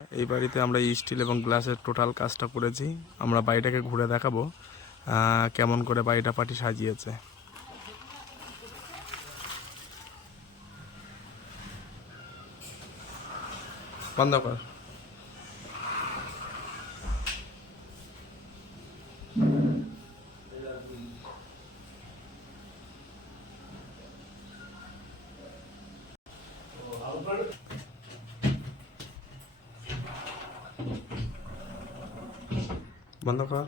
এই বাড়িতে আমরা স্টিল এবং গ্লাসের টোটাল কাজটা করেছি। আমরা বাড়িটাকে ঘুরে দেখাবো কেমন করে বাড়িটা পার্টি সাজিয়েছে। বন্ধ কর। বন্ধ কর।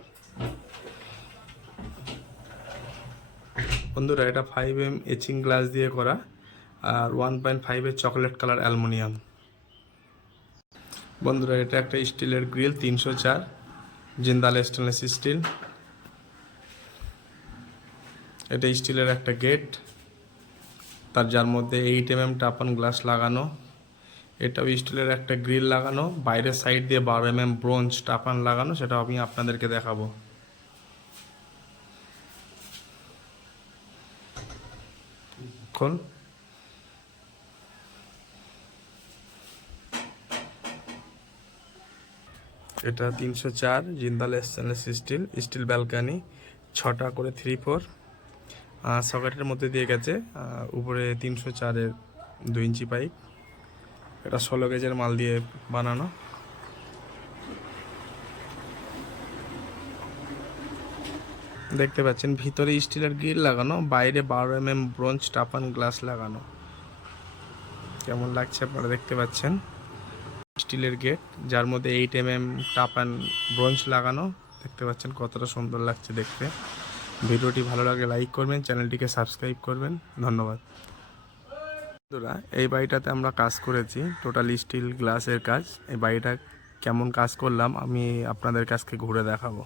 বন্ধুরা, এটা 5M এচিং গ্লাস দিয়ে করা আর 1.5 চকলেট কালার অ্যালুমিনিয়াম। বন্ধুরা, এটা একটা স্টিলের গ্রিল 304 জিন্দাল স্টেনলেস স্টিল। এটা স্টিলের একটা গেট, যার মধ্যে 8mm টাপান গ্লাস লাগানো। এটাও স্টিলের একটা গ্রিল লাগানো, বাইরের সাইড দিয়ে 12mm ব্রোঞ্জ টাপান লাগানো, সেটা আমি আপনাদেরকে দেখাবো। খোল। এটা 304 জিন্দাল স্টেনলেস স্টিল ব্যালকানি, 6টা করে 3/4 সকেটের মধ্যে দিয়ে গেছে। উপরে 304-এর 2 ইঞ্চি পাইপ। এটা 16 গেজের মাল দিয়ে বানানো। দেখতে পাচ্ছেন ভিতরে স্টিলের গ্রিল লাগানো, বাইরে 12mm ব্রোঞ্জ টাপান গ্লাস লাগানো। কেমন লাগছে আপনারা দেখতে পাচ্ছেন। স্টিলের গেট, যার মধ্যে 8mm টাপান ব্রোঞ্জ লাগানো। দেখতে পাচ্ছেন কতটা সুন্দর লাগছে দেখতে। ভিডিওটি ভালো লাগলে লাইক করবেন, চ্যানেলটিকে সাবস্ক্রাইব করবেন। ধন্যবাদ। বন্ধুরা, এই বাড়িটাতে আমরা কাজ করেছি টোটাল স্টিল গ্লাসের কাজ। এই বাড়িটা কেমন কাজ করলাম আমি আপনাদের কাছকে ঘুরে দেখাবো।